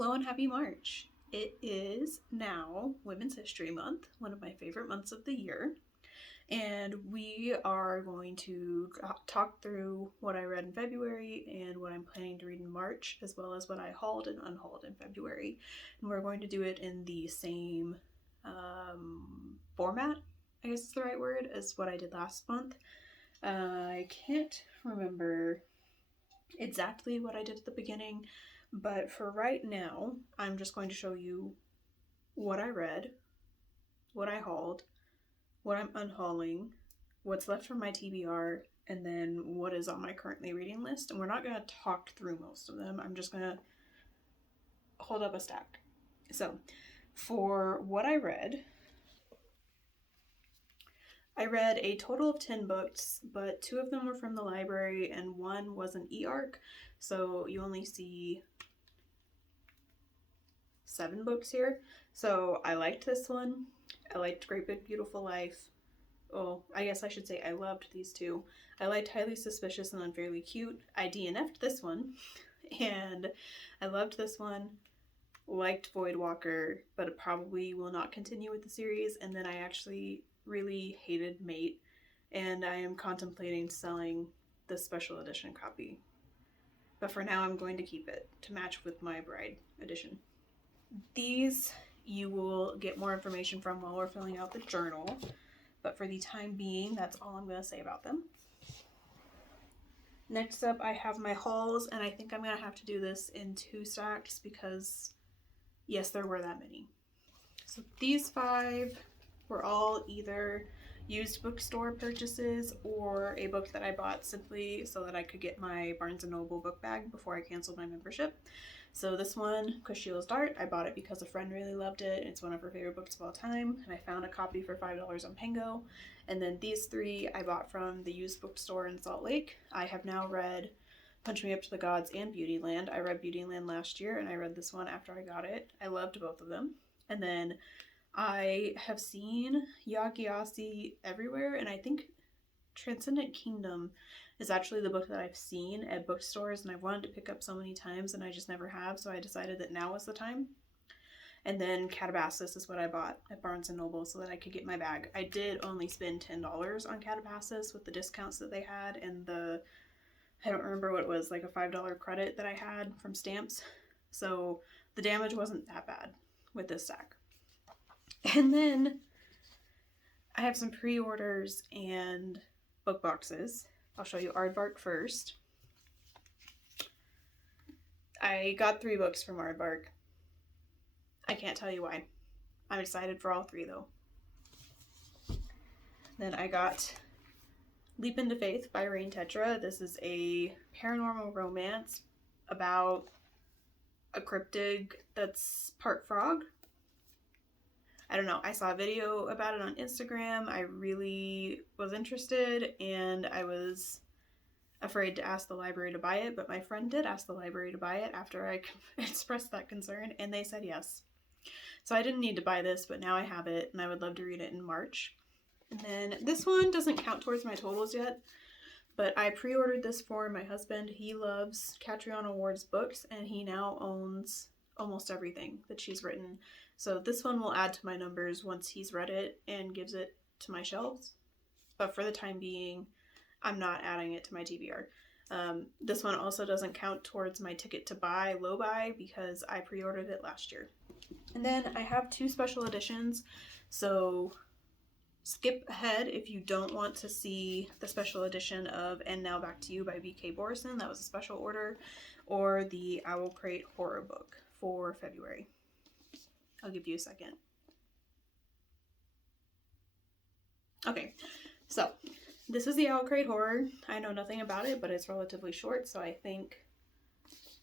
Hello and happy March. It is now Women's History Month, one of my favorite months of the year. And we are going to talk through what I read in February and what I'm planning to read in March, as well as what I hauled and unhauled in February. And we're going to do it in the same format, I guess is the right word, as what I did last month. I can't remember exactly what I did at the beginning, but for right now, I'm just going to show you what I read, what I hauled, what I'm unhauling, what's left from my TBR, and then what is on my currently reading list. And we're not going to talk through most of them. I'm just going to hold up a stack. So for what I read a total of 10 books, but 2 of them were from the library and 1 was an e-arc. So you only see 7 books here. So I liked this one. I liked Great Big Beautiful Life. Oh, I guess I should say I loved these 2. I liked Highly Suspicious and Unfairly Cute. I DNF'd this one. And I loved this one. Liked Voidwalker, but it probably will not continue with the series. And then I actually really hated Mate. And I am contemplating selling the special edition copy. But for now, I'm going to keep it to match with my Bride edition. These you will get more information from while we're filling out the journal, but for the time being, that's all I'm going to say about them. Next up, I have my hauls, and I think I'm going to have to do this in 2 stacks because, yes, there were that many. So these 5 were all either used bookstore purchases or a book that I bought simply so that I could get my Barnes & Noble book bag before I canceled my membership. So this one, Kushiela's Dart, I bought it because a friend really loved it. It's one of her favorite books of all time, and I found a copy for $5 on Pengo. And then these 3 I bought from the used bookstore in Salt Lake. I have now read Punch Me Up to the Gods and Beautyland. I read Beautyland last year, and I read this one after I got it. I loved both of them. And then I have seen Yagyasi everywhere, and I think Transcendent Kingdom is actually the book that I've seen at bookstores and I've wanted to pick up so many times and I just never have, so I decided that now was the time. And then Catabasis is what I bought at Barnes & Noble so that I could get my bag. I did only spend $10 on Catabasis with the discounts that they had and the, I don't remember what it was, like a $5 credit that I had from stamps. So the damage wasn't that bad with this stack. And then I have some pre-orders and book boxes. I'll show you Aardvark first. I got 3 books from Aardvark. I can't tell you why. I'm excited for all 3 though. Then I got Leap into Faith by Rain Tetra. This is a paranormal romance about a cryptid that's part frog. I don't know, I saw a video about it on Instagram. I really was interested and I was afraid to ask the library to buy it, but my friend did ask the library to buy it after I expressed that concern and they said yes. So I didn't need to buy this, but now I have it and I would love to read it in March. And then this one doesn't count towards my totals yet, but I pre-ordered this for my husband. He loves Catriona Ward's books and he now owns almost everything that she's written. So this one will add to my numbers once he's read it and gives it to my shelves. But for the time being, I'm not adding it to my TBR. This one also doesn't count towards my ticket to buy, low buy, because I pre-ordered it last year. And then I have 2 special editions. So skip ahead if you don't want to see the special edition of And Now Back to You by B.K. Borison. That was a special order. Or the Owl Crate horror book for February. I'll give you a second. Okay, so this is the Owl Crate horror. I know nothing about it, but it's relatively short, so I think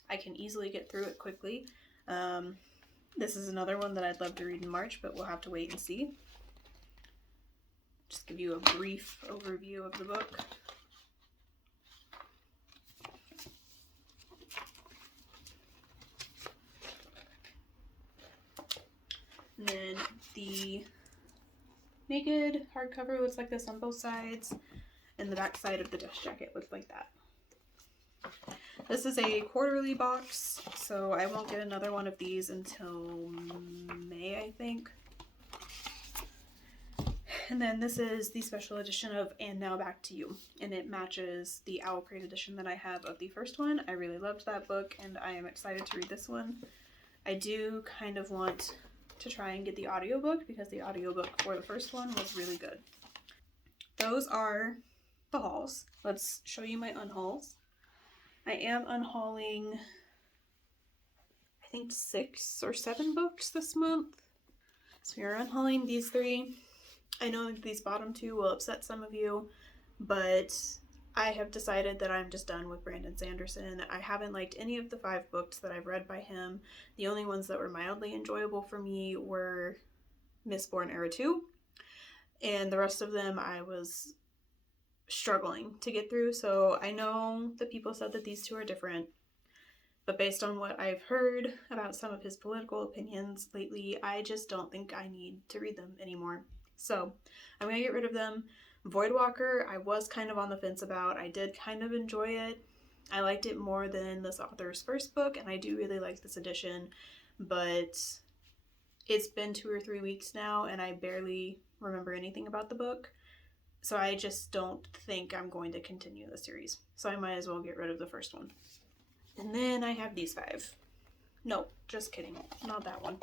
I can easily get through it quickly. This is another one that I'd love to read in March, but we'll have to wait and see. Just give you a brief overview of the book. And then the naked hardcover looks like this on both sides, and the back side of the dust jacket looks like that. This is a quarterly box, so I won't get another one of these until May, I think. And then this is the special edition of And Now Back to You, and it matches the Owl Crate edition that I have of the first one. I really loved that book, and I am excited to read this one. I do kind of want to try and get the audiobook because the audiobook for the first one was really good. Those are the hauls. Let's show you my unhauls. I am unhauling, I think 6 or 7 books this month. So we are unhauling these 3. I know these bottom 2 will upset some of you, but I have decided that I'm just done with Brandon Sanderson. I haven't liked any of the 5 books that I've read by him. The only ones that were mildly enjoyable for me were Mistborn Era 2, and the rest of them I was struggling to get through. So I know that people said that these 2 are different, but based on what I've heard about some of his political opinions lately, I just don't think I need to read them anymore. So I'm going to get rid of them. Voidwalker, I was kind of on the fence about. I did kind of enjoy it. I liked it more than this author's first book, and I do really like this edition, but it's been 2 or 3 weeks now, and I barely remember anything about the book, so I just don't think I'm going to continue the series. So I might as well get rid of the first one. And then I have these 5. No, just kidding. Not that one.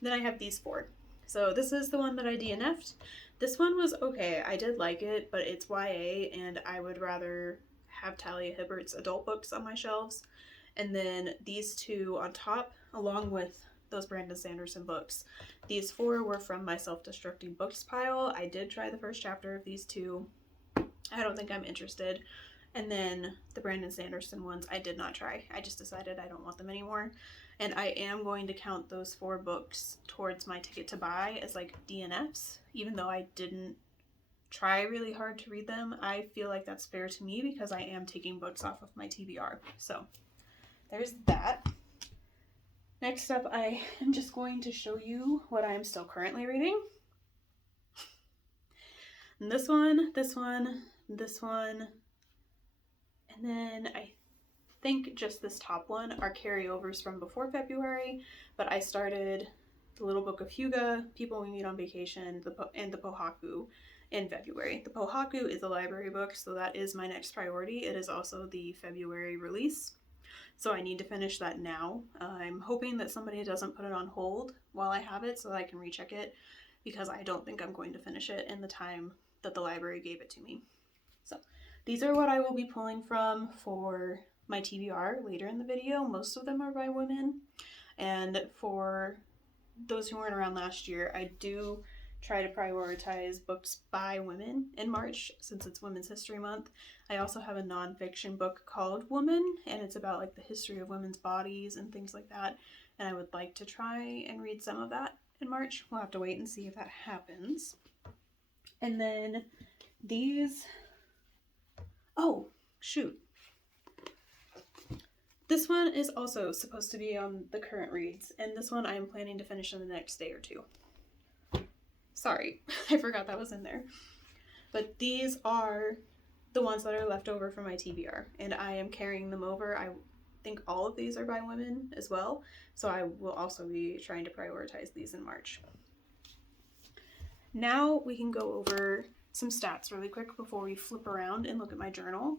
Then I have these 4. So this is the one that I DNF'd. This one was okay. I did like it, but it's YA, and I would rather have Talia Hibbert's adult books on my shelves. And then these 2 on top, along with those Brandon Sanderson books. These 4 were from my self-destructing books pile. I did try the first chapter of these 2. I don't think I'm interested. And then the Brandon Sanderson ones I did not try. I just decided I don't want them anymore. And I am going to count those 4 books towards my ticket to buy as like DNFs, even though I didn't try really hard to read them. I feel like that's fair to me because I am taking books off of my TBR. So there's that. Next up, I am just going to show you what I am still currently reading. And this one, this one, this one, and then I think just this top one are carryovers from before February, but I started The Little Book of Hyuga, People We Meet on Vacation, and the Pohaku in February. The Pohaku is a library book, so that is my next priority. It is also the February release, so I need to finish that now. I'm hoping that somebody doesn't put it on hold while I have it so that I can recheck it, because I don't think I'm going to finish it in the time that the library gave it to me. So these are what I will be pulling from for my TBR later in the video. Most of them are by women, and for those who weren't around last year, I do try to prioritize books by women in March since it's Women's History Month. I also have a nonfiction book called Woman, and it's about like the history of women's bodies and things like that, and I would like to try and read some of that in March. We'll have to wait and see if that happens. And then these, oh shoot, this one is also supposed to be on the current reads, and this one I am planning to finish in the next day or 2. Sorry, I forgot that was in there. But these are the ones that are left over from my TBR, and I am carrying them over. I think all of these are by women as well, so I will also be trying to prioritize these in March. Now we can go over some stats really quick before we flip around and look at my journal.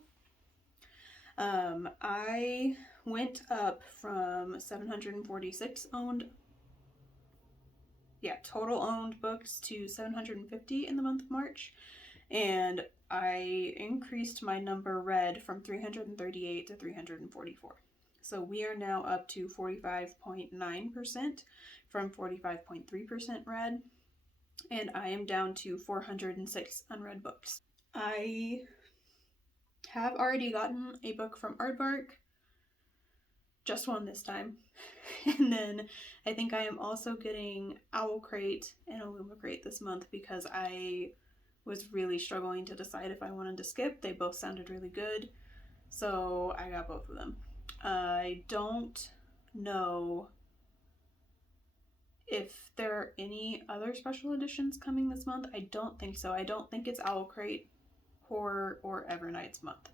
I went up from 746 total owned books to 750 in the month of March, and I increased my number read from 338 to 344. So we are now up to 45.9% from 45.3% read, and I am down to 406 unread books. I have already gotten a book from Aardvark, just one this time, and then I think I am also getting Owl Crate and Illuma Crate this month because I was really struggling to decide if I wanted to skip. They both sounded really good, so I got both of them. I don't know if there are any other special editions coming this month. I don't think so. I don't think it's Owl Crate, Horror, or Evernight's month.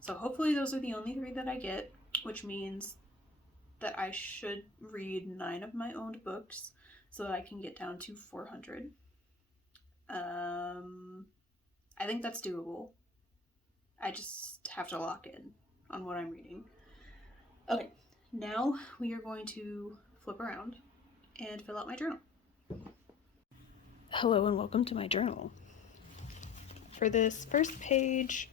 So hopefully those are the only 3 that I get, which means that I should read 9 of my owned books so that I can get down to 400. I think that's doable. I just have to lock in on what I'm reading. Okay, now we are going to flip around and fill out my journal. Hello and welcome to my journal. For this first page,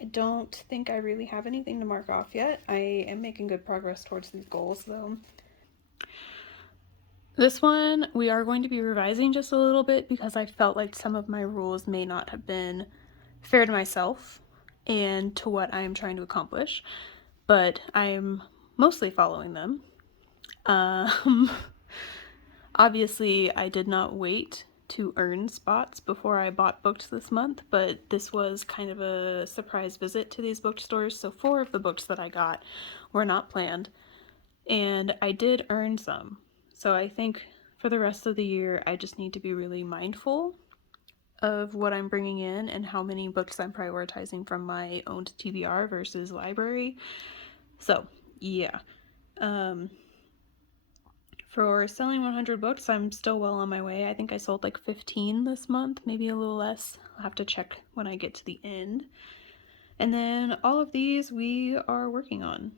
I don't think I really have anything to mark off yet. I am making good progress towards these goals though. This one we are going to be revising just a little bit because I felt like some of my rules may not have been fair to myself and to what I am trying to accomplish, but I'm mostly following them. Obviously, I did not wait to earn spots before I bought books this month, but this was kind of a surprise visit to these bookstores, so 4 of the books that I got were not planned, and I did earn some. So I think for the rest of the year, I just need to be really mindful of what I'm bringing in and how many books I'm prioritizing from my owned TBR versus library. So, yeah. For selling 100 books, I'm still well on my way. I think I sold like 15 this month, maybe a little less. I'll have to check when I get to the end. And then all of these we are working on.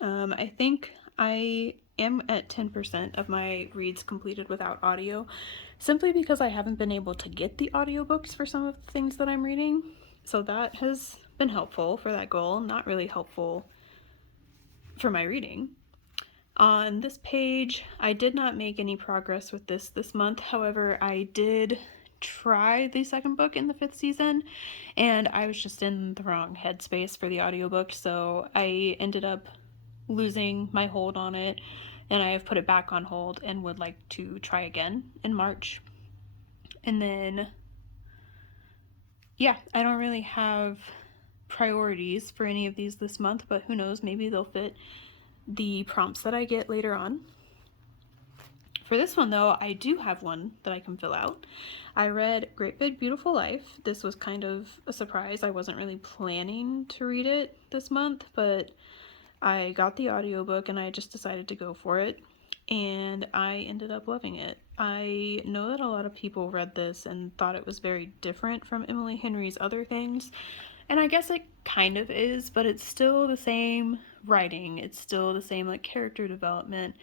I think I am at 10% of my reads completed without audio, simply because I haven't been able to get the audiobooks for some of the things that I'm reading. So that has been helpful for that goal, not really helpful for my reading. On this page, I did not make any progress with this month. However, I did try the second book in the 5th season, and I was just in the wrong headspace for the audiobook, so I ended up losing my hold on it, and I have put it back on hold and would like to try again in March. And then, yeah, I don't really have priorities for any of these this month, but who knows, maybe they'll fit the prompts that I get later on. For this one though, I do have one that I can fill out. I read Great Big Beautiful Life. This was kind of a surprise. I wasn't really planning to read it this month, but I got the audiobook and I just decided to go for it, and I ended up loving it. I know that a lot of people read this and thought it was very different from Emily Henry's other things, and I guess it kind of is, but it's still the same writing. It's still the same like character development.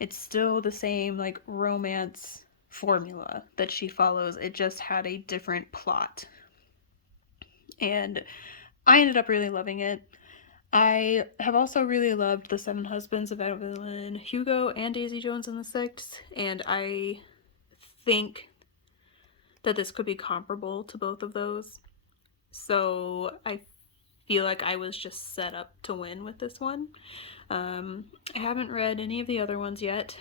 It's still the same like romance formula that she follows. It just had a different plot. And I ended up really loving it. I have also really loved The 7 Husbands of Evelyn Hugo and Daisy Jones and the Six, and I think that this could be comparable to both of those. So I feel like I was just set up to win with this one. I haven't read any of the other ones yet,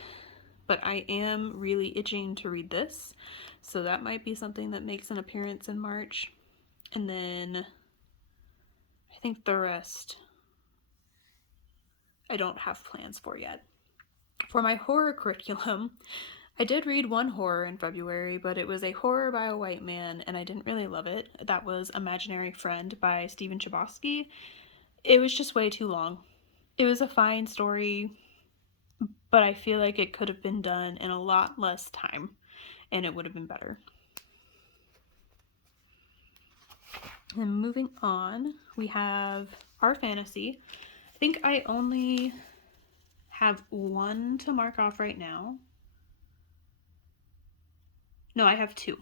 but I am really itching to read this, so that might be something that makes an appearance in March. And then I think the rest I don't have plans for yet. For my horror curriculum, I did read one horror in February, but it was a horror by a white man, and I didn't really love it. That was Imaginary Friend by Stephen Chbosky. It was just way too long. It was a fine story, but I feel like it could have been done in a lot less time, and it would have been better. And moving on, we have Our Fantasy. I think I only have one to mark off right now. No, I have 2.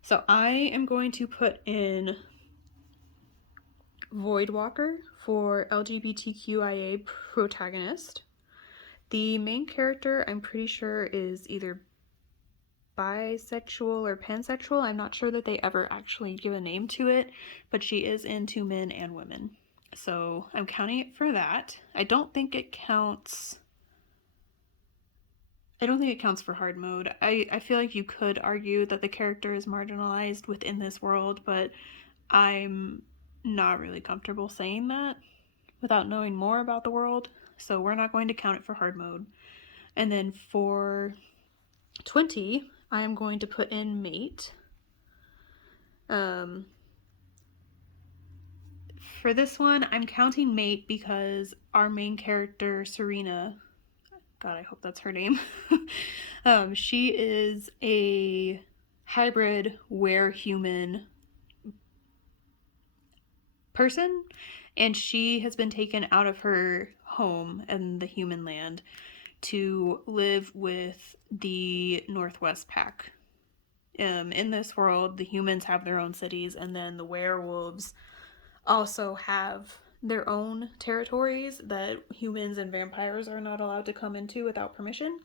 So I am going to put in Voidwalker for LGBTQIA protagonist. The main character, I'm pretty sure, is either bisexual or pansexual. I'm not sure that they ever actually give a name to it, but she is into men and women. So I'm counting it for that. I don't think it counts for hard mode. I feel like you could argue that the character is marginalized within this world, but I'm not really comfortable saying that without knowing more about the world, so we're not going to count it for hard mode. And then for 20, I am going to put in Mate. For this one, I'm counting mate because our main character, Serena, God, I hope that's her name, she is a hybrid were-human person, and she has been taken out of her home in the human land to live with the Northwest Pack. In this world, the humans have their own cities, and then the werewolves also have their own territories that humans and vampires are not allowed to come into without permission.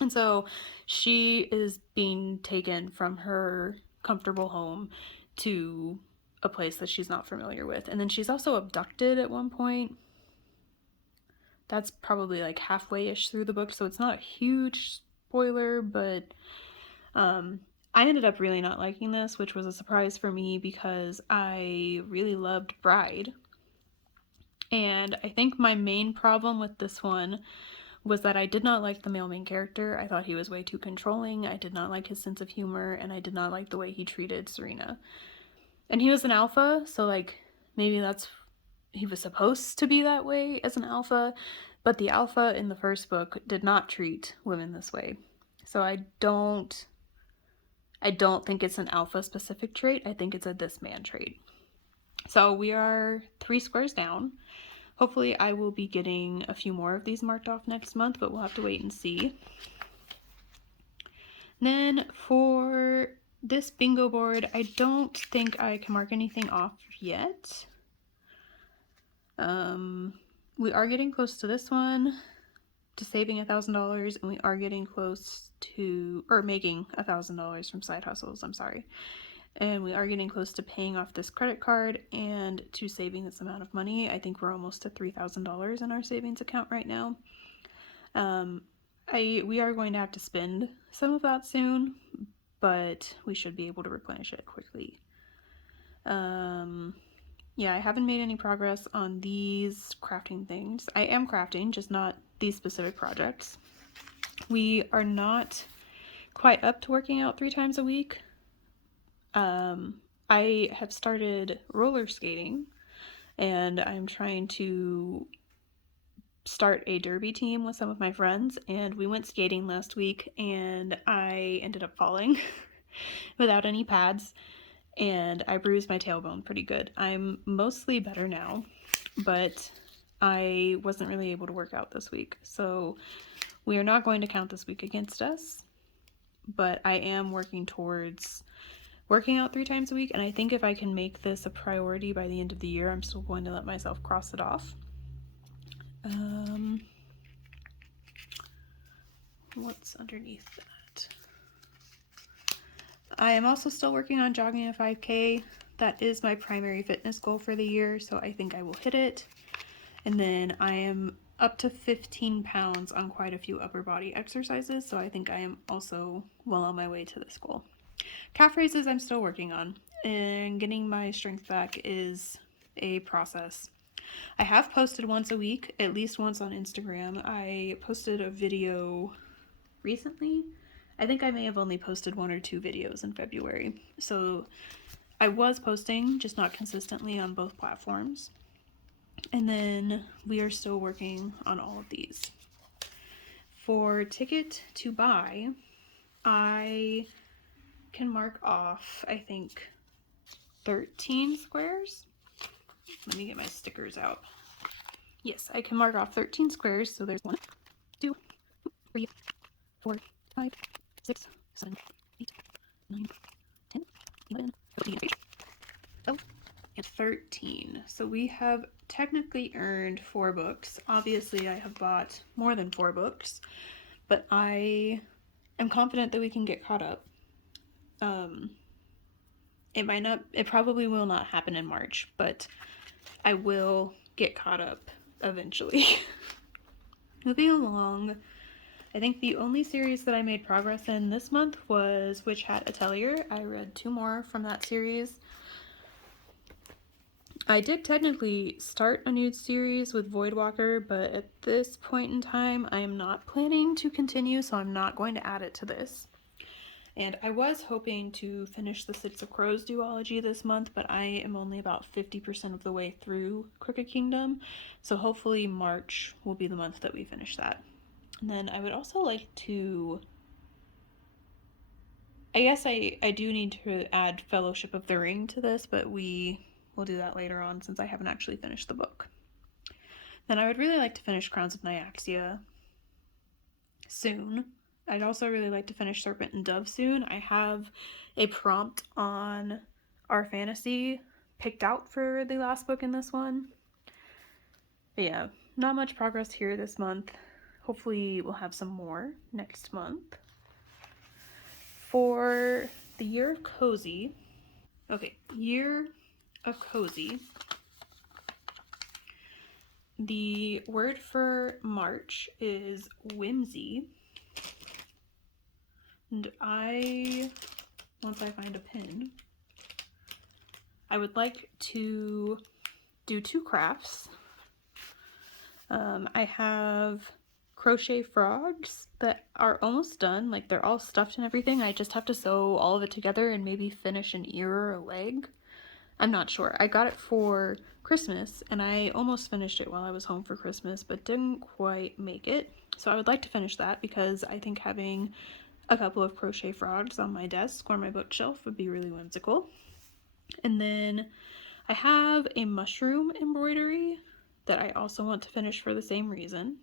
And so she is being taken from her comfortable home to a place that she's not familiar with. And then she's also abducted at one point. That's probably like halfway-ish through the book, so it's not a huge spoiler, but I ended up really not liking this, which was a surprise for me because I really loved Bride. And I think my main problem with this one was that I did not like the male main character. I thought he was way too controlling. I did not like his sense of humor, and I did not like the way he treated Serena. And he was an alpha, so like maybe he was supposed to be that way as an alpha, but the alpha in the first book did not treat women this way. So I don't think it's an alpha specific trait. I think it's a this man trait. So we are 3 squares down. Hopefully I will be getting a few more of these marked off next month, but we'll have to wait and see. And then for this bingo board, I don't think I can mark anything off yet. We are getting close to this one, to saving $1,000, and we are getting close to, or making $1,000 from side hustles, I'm sorry. And we are getting close to paying off this credit card and to saving this amount of money. I think we're almost to $3,000 in our savings account right now. We are going to have to spend some of that soon, but we should be able to replenish it quickly. Yeah, I haven't made any progress on these crafting things. I am crafting, just not these specific projects. We are not quite up to working out 3 times a week. I have started roller skating, and I'm trying to start a derby team with some of my friends, and we went skating last week, and I ended up falling without any pads, and I bruised my tailbone pretty good. I'm mostly better now, but I wasn't really able to work out this week, so we are not going to count this week against us, but I am working towards working out 3 times a week, and I think if I can make this a priority by the end of the year, I'm still going to let myself cross it off. What's underneath that? I am also still working on jogging a 5K. That is my primary fitness goal for the year, so I think I will hit it. And then I am up to 15 pounds on quite a few upper body exercises, so I think I am also well on my way to this goal. Calf raises I'm still working on, and getting my strength back is a process. I have posted once a week, at least once on Instagram. I posted a video recently. I think I may have only posted 1 or 2 videos in February. So I was posting, just not consistently on both platforms. And then we are still working on all of these. For ticket to buy, I can mark off, I think, 13 squares. Let me get my stickers out. Yes, I can mark off 13 squares. So there's 1, 2, 3, 4, 5, 6, 7, 8, 9, 10, 11, 14, and 13. So we have technically earned 4 books. Obviously, I have bought more than 4 books, but I am confident that we can get caught up. It probably will not happen in March, but I will get caught up eventually. Moving along, I think the only series that I made progress in this month was Witch Hat Atelier. I read 2 more from that series. I did technically start a new series with Voidwalker, but at this point in time, I am not planning to continue, so I'm not going to add it to this. And I was hoping to finish the Six of Crows duology this month, but I am only about 50% of the way through Crooked Kingdom, so hopefully March will be the month that we finish that. And then I would also like to... I guess I do need to add Fellowship of the Ring to this, but we will do that later on since I haven't actually finished the book. Then I would really like to finish Crowns of Nyaxia soon. I'd also really like to finish Serpent and Dove soon. I have a prompt on our fantasy picked out for the last book in this one. But yeah, not much progress here this month. Hopefully we'll have some more next month. For the Year of Cozy. Okay, Year of Cozy. The word for March is whimsy. And once I find a pin, I would like to do 2 crafts. I have crochet frogs that are almost done, like they're all stuffed and everything. I just have to sew all of it together and maybe finish an ear or a leg. I'm not sure. I got it for Christmas and I almost finished it while I was home for Christmas, but didn't quite make it. So I would like to finish that because I think having a couple of crochet frogs on my desk or my bookshelf would be really whimsical. And then I have a mushroom embroidery that I also want to finish for the same reason.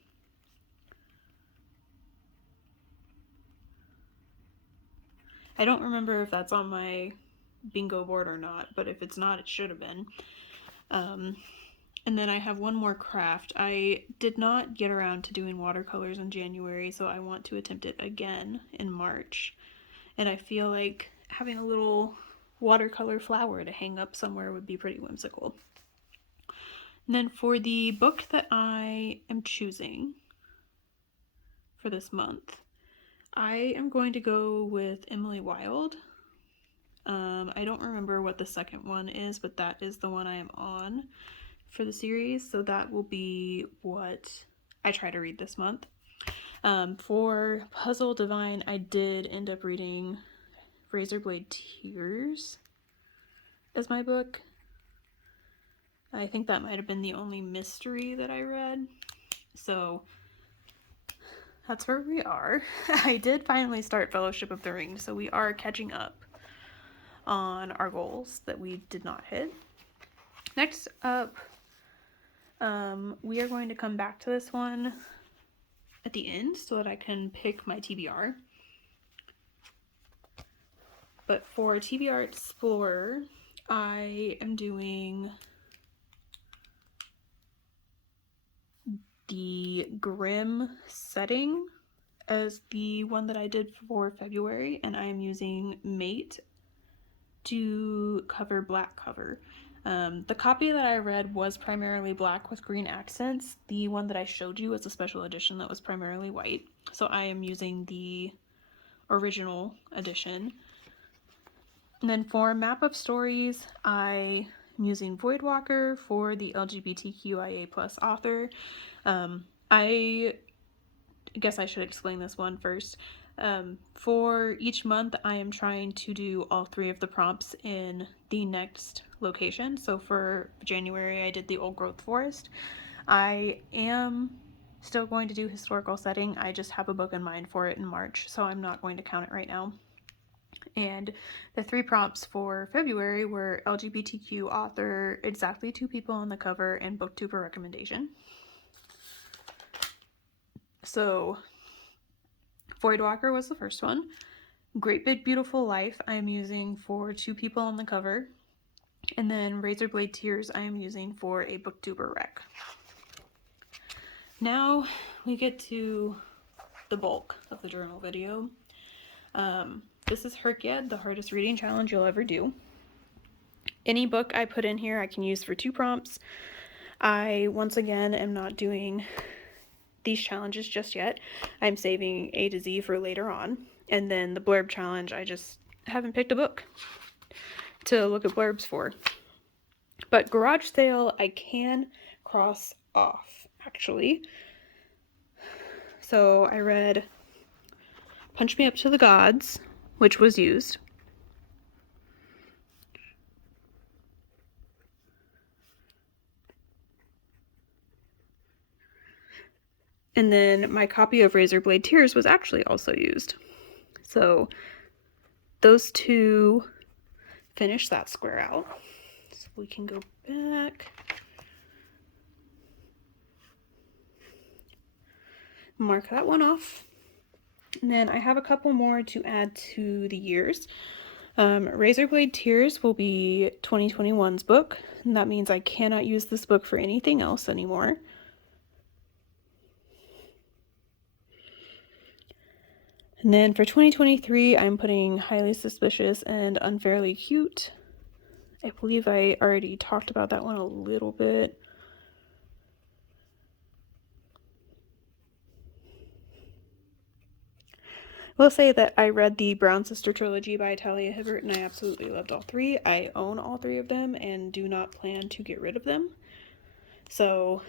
I don't remember if that's on my bingo board or not, but if it's not, it should have been. And then I have one more craft. I did not get around to doing watercolors in January, so I want to attempt it again in March. And I feel like having a little watercolor flower to hang up somewhere would be pretty whimsical. And then for the book that I am choosing for this month, I am going to go with Emily Wilde. I don't remember what the second one is, but that is the one I am on for the series, so that will be what I try to read this month. For Puzzle Divine, I did end up reading Razorblade Tears as my book. I think that might have been the only mystery that I read, so that's where we are. I did finally start Fellowship of the Ring, so we are catching up on our goals that we did not hit. Next up, we are going to come back to this one at the end so that I can pick my TBR. But for TBR Explorer, I am doing the Grim setting as the one that I did for February, and I'm using Mate to cover black cover. The copy that I read was primarily black with green accents. The one that I showed you was a special edition that was primarily white. So I am using the original edition. And then for Map of Stories, I am using Voidwalker for the LGBTQIA+ author. I guess I should explain this one first. For each month, I am trying to do all 3 of the prompts in the next location. So for January, I did the Old Growth Forest. I am still going to do historical setting. I just have a book in mind for it in March, so I'm not going to count it right now. And the 3 prompts for February were LGBTQ author, exactly 2 people on the cover, and booktuber recommendation. So Voidwalker was the first one. Great Big Beautiful Life I am using for 2 people on the cover. And then Razorblade Tears I am using for a booktuber rec. Now we get to the bulk of the journal video. This is Herkyed, the hardest reading challenge you'll ever do. Any book I put in here I can use for 2 prompts. I, once again, am not doing these challenges just yet. I'm saving A to Z for later on. And then the blurb challenge, I just haven't picked a book to look at blurbs for. But garage sale, I can cross off, actually. So I read Punch Me Up to the Gods, which was used. And then my copy of Razorblade Tears was actually also used. So those two finish that square out. So we can go back. Mark that one off. And then I have a couple more to add to the years. Razorblade Tears will be 2021's book, and that means I cannot use this book for anything else anymore. And then for 2023, I'm putting Highly Suspicious and Unfairly Cute. I believe I already talked about that one a little bit. I will say that I read the Brown Sister trilogy by Talia Hibbert, and I absolutely loved all three. I own all three of them and do not plan to get rid of them. So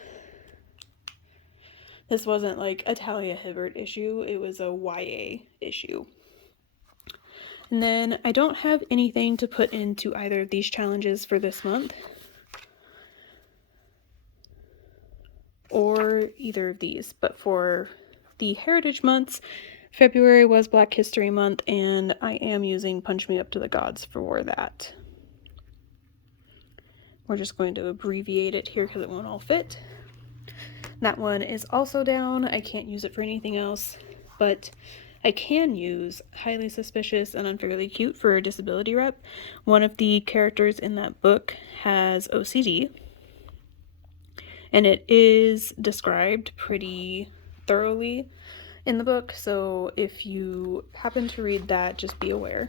this wasn't like a Talia Hibbert issue, it was a YA issue. And then I don't have anything to put into either of these challenges for this month, or either of these, but for the Heritage months, February was Black History Month, and I am using Punch Me Up to the Gods for that. We're just going to abbreviate it here because it won't all fit. That one is also down. I can't use it for anything else, but I can use Highly Suspicious and Unfairly Cute for a disability rep. One of the characters in that book has OCD, and it is described pretty thoroughly in the book, so if you happen to read that, just be aware.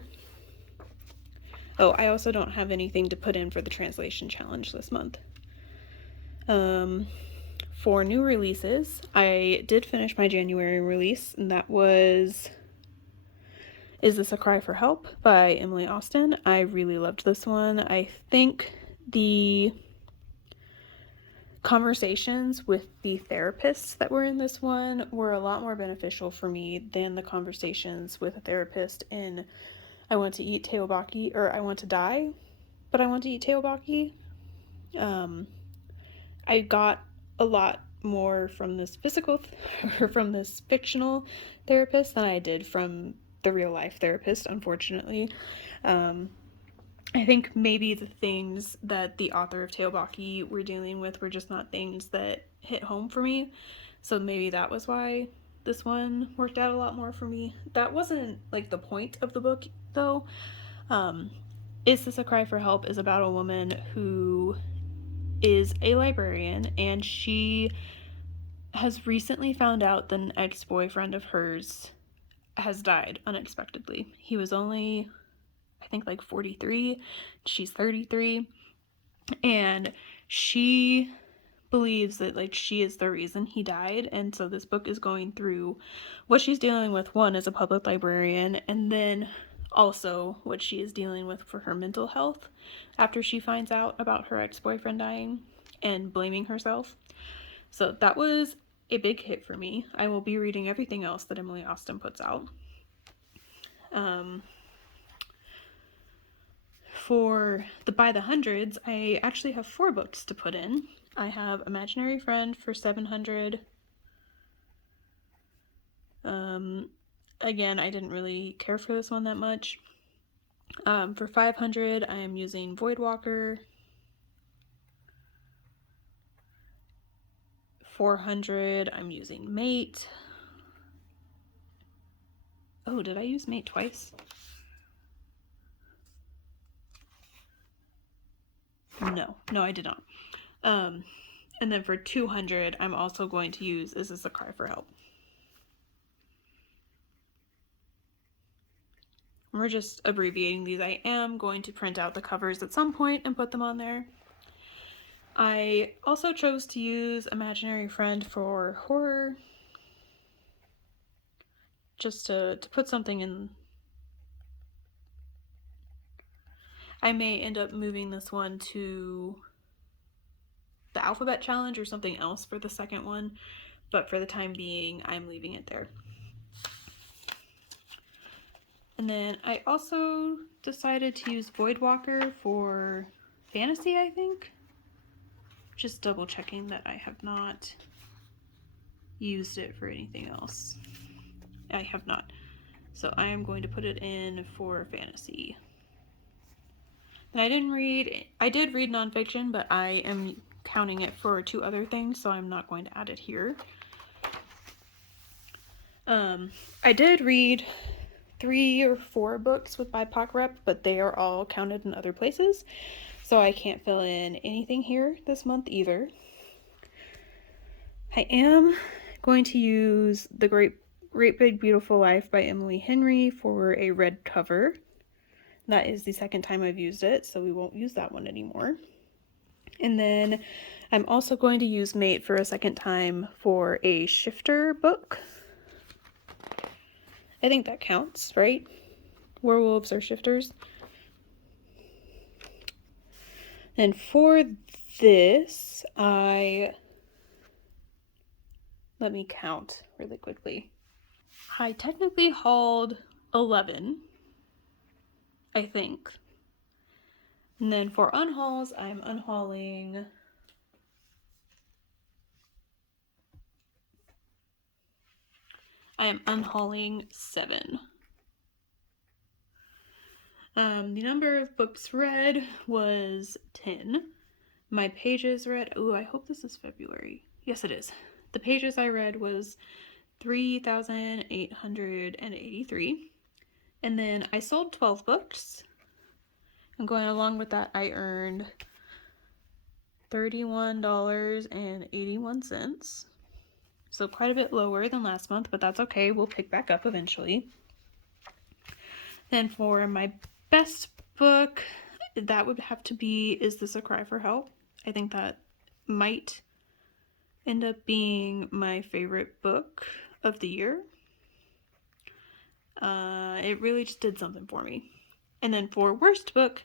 Oh, I also don't have anything to put in for the translation challenge this month. For new releases, I did finish my January release, and that was Is This a Cry for Help by Emily Austen. I really loved this one. I think the conversations with the therapists that were in this one were a lot more beneficial for me than the conversations with a therapist in I Want to Eat Teobaki, or I Want to Die, but I Want to Eat Teobaki. I got a lot more from this from this fictional therapist than I did from the real life therapist, unfortunately. I think maybe the things that the author of Teobaki were dealing with were just not things that hit home for me. So maybe that was why this one worked out a lot more for me. That wasn't like the point of the book, though. Is This a Cry for Help is about a woman who is a librarian, and she has recently found out that an ex-boyfriend of hers has died unexpectedly. He was only, I think, like 43. She's 33. And she believes that, like, she is the reason he died. And so this book is going through what she's dealing with, one, as a public librarian, and then also what she is dealing with for her mental health after she finds out about her ex-boyfriend dying and blaming herself. So that was a big hit for me. I will be reading everything else that Emily Austen puts out. For the By the Hundreds, I actually have 4 books to put in. I have Imaginary Friend for 700. Again, I didn't really care for this one that much. For 500, I am using Voidwalker. 400, I'm using Mate. Oh, did I use Mate twice? No, I did not. And then for 200, I'm also going to use Is This a Cry for Help? We're just abbreviating these. I am going to print out the covers at some point and put them on there. I also chose to use Imaginary Friend for horror, just to put something in. I may end up moving this one to the alphabet challenge or something else for the second one, but for the time being, I'm leaving it there. And then I also decided to use Voidwalker for fantasy, I think. Just double checking that I have not used it for anything else. I have not. So I am going to put it in for fantasy. And I did read nonfiction, but I am counting it for 2 other things, so I'm not going to add it here. I did read 3 or 4 books with BIPOC rep, but they are all counted in other places, so I can't fill in anything here this month either. I am going to use The Great Big Beautiful Life by Emily Henry for a red cover. That is the second time I've used it, so we won't use that one anymore. And then I'm also going to use Mate for a second time for a shifter book. I think that counts, right? Werewolves are shifters. And for this, let me count really quickly. I technically hauled 11, I think. And then for unhauls, I'm unhauling I am unhauling 7. The number of books read was 10. My pages read, oh, I hope this is February. Yes, it is. The pages I read was 3,883. And then I sold 12 books. And going along with that, I earned $31.81. So quite a bit lower than last month, but that's okay. We'll pick back up eventually. Then for my best book, that would have to be Is This a Cry for Help? I think that might end up being my favorite book of the year. It really just did something for me. And then for worst book,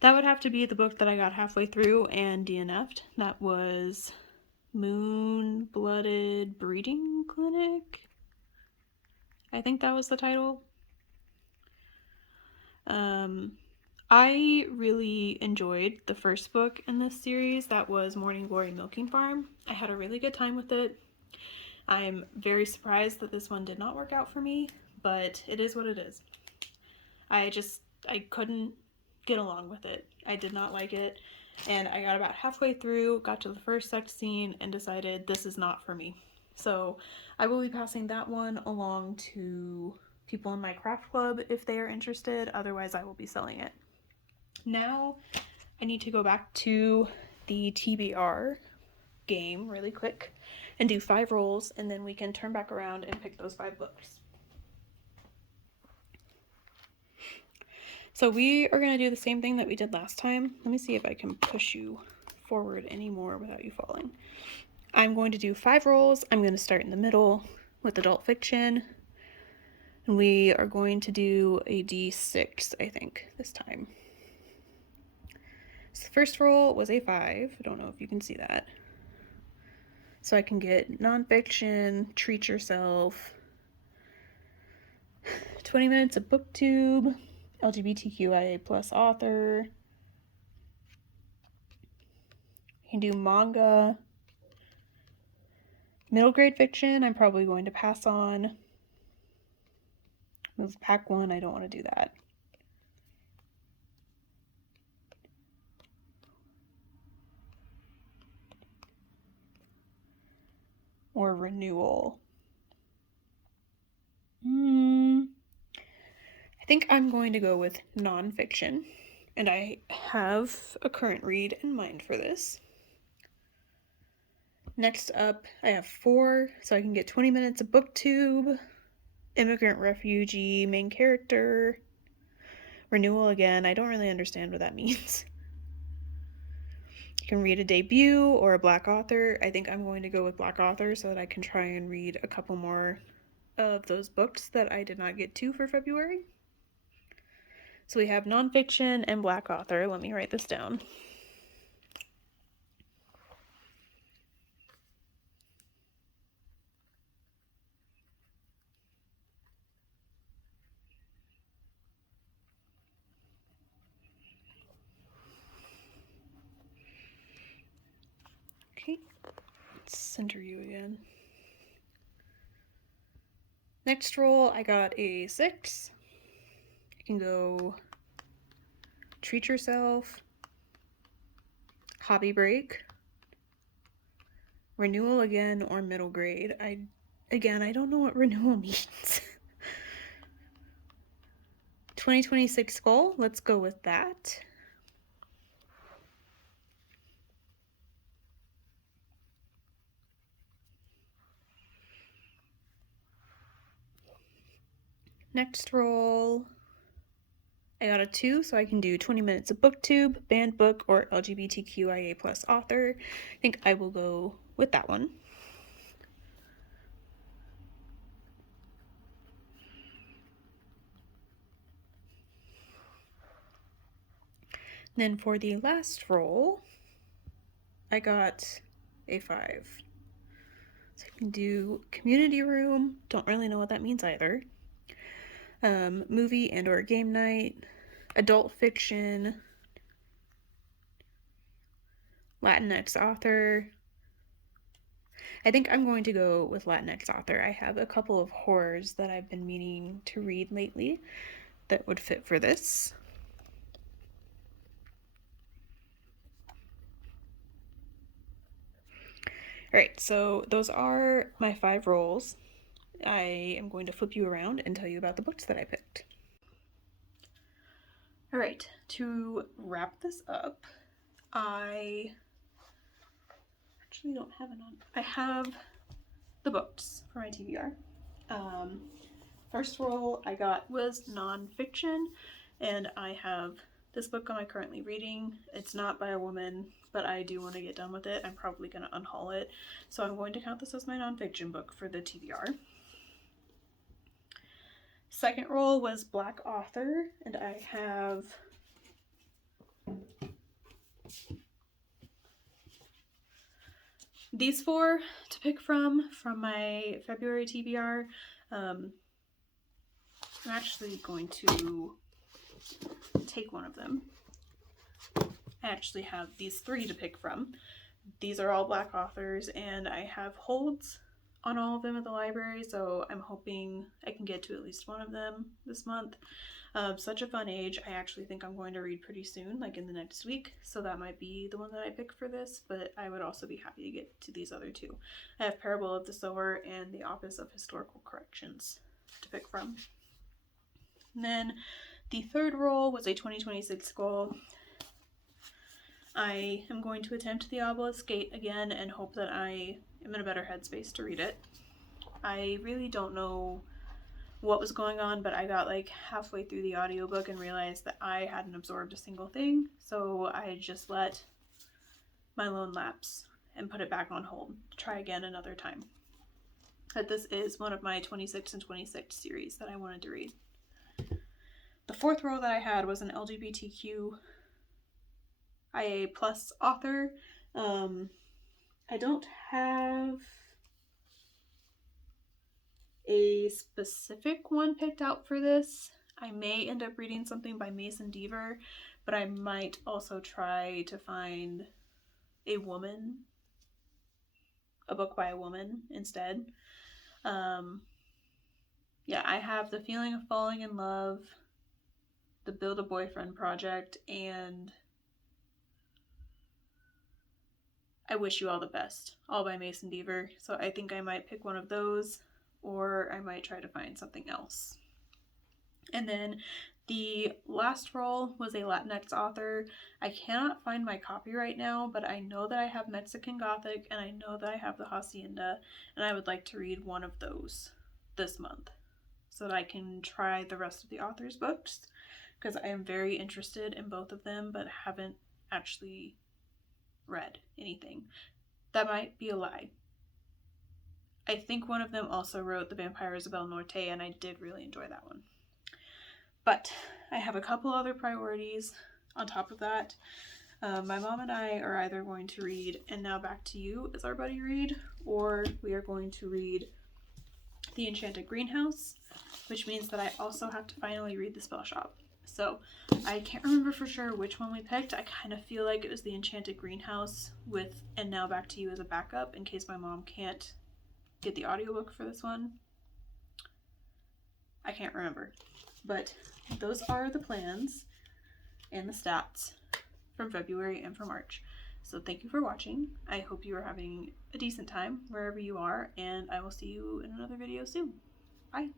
that would have to be the book that I got halfway through and DNF'd. That was Moon-Blooded Breeding Clinic. I think that was the title. I really enjoyed the first book in this series. That was Morning Glory Milking Farm. I had a really good time with it. I'm very surprised that this one did not work out for me, but it is what it is. I couldn't get along with it. I did not like it, and I got about halfway through, got to the first sex scene, and decided this is not for me. So I will be passing that one along to people in my craft club if they are interested. Otherwise, I will be selling it. Now I need to go back to the TBR game really quick and do 5 rolls, and then we can turn back around and pick those 5 books. So we are going to do the same thing that we did last time. Let me see if I can push you forward anymore without you falling. I'm going to do 5 rolls. I'm going to start in the middle with adult fiction. And we are going to do a D6, I think, this time. So the first roll was a 5. I don't know if you can see that. So I can get nonfiction, treat yourself, 20 minutes of booktube, LGBTQIA plus author. You can do manga. Middle grade fiction, I'm probably going to pass on. Move pack 1, I don't want to do that. Or renewal. I think I'm going to go with nonfiction, and I have a current read in mind for this. Next up, I have 4, so I can get 20 minutes of booktube, immigrant refugee, main character, renewal again. I don't really understand what that means. You can read a debut or a black author. I think I'm going to go with black author so that I can try and read a couple more of those books that I did not get to for February. So we have nonfiction and black author. Let me write this down. Let's center you again. Next roll, I got a 6. You can go treat yourself, hobby break, renewal again, or middle grade. I don't know what renewal means. 2026 goal, let's go with that. Next roll, I got a 2, so I can do 20 minutes of booktube, banned book, or LGBTQIA plus author. I think I will go with that one. Then for the last roll, I got a 5. So I can do community room, don't really know what that means either. Movie and or game night, adult fiction, Latinx author. I think I'm going to go with Latinx author. I have a couple of horrors that I've been meaning to read lately that would fit for this. Alright, so those are my 5 rolls. I am going to flip you around and tell you about the books that I picked. Alright, to wrap this up, I actually don't have it on. I have the books for my TBR. First roll I got was nonfiction, and I have this book I'm currently reading. It's not by a woman, but I do want to get done with it. I'm probably going to unhaul it, so I'm going to count this as my nonfiction book for the TBR. Second roll was Black author, and I have these 4 to pick from my February TBR. I'm actually going to take one of them. I actually have these 3 to pick from. These are all Black authors, and I have holds on all of them at the library, so I'm hoping I can get to at least one of them this month. Such a Fun Age, I actually think I'm going to read pretty soon, like in the next week, so that might be the one that I pick for this, but I would also be happy to get to these other 2. I have Parable of the Sower and The Office of Historical Corrections to pick from. And then the third roll was a 2026 goal. I am going to attempt The Obelisk Gate again and hope that I am in a better headspace to read it. I really don't know what was going on, but I got like halfway through the audiobook and realized that I hadn't absorbed a single thing, so I just let my loan lapse and put it back on hold. Try again another time. But this is one of my 26 and 26 series that I wanted to read. The fourth roll that I had was an LGBTQIA plus author. I don't have a specific one picked out for this. I may end up reading something by Mason Deaver, but I might also try to find a book by a woman instead. Yeah, I have The Feeling of Falling in Love, The Build a Boyfriend Project, and I Wish You All the Best, all by Mason Deaver. So I think I might pick one of those, or I might try to find something else. And then the last roll was a Latinx author. I cannot find my copy right now, but I know that I have Mexican Gothic, and I know that I have The Hacienda, and I would like to read one of those this month so that I can try the rest of the author's books, because I am very interested in both of them, but haven't actually read anything. That might be a lie. I think one of them also wrote The Vampire Isabel Norte, and I did really enjoy that one. But I have a couple other priorities on top of that. My mom and I are either going to read And Now Back to You as our buddy read, or we are going to read The Enchanted Greenhouse, which means that I also have to finally read The Spell Shop. So I can't remember for sure which one we picked. I kind of feel like it was the Enchanted Greenhouse with And Now Back to You as a backup in case my mom can't get the audiobook for this one. I can't remember. But those are the plans and the stats from February and for March. So thank you for watching. I hope you are having a decent time wherever you are, and I will see you in another video soon. Bye.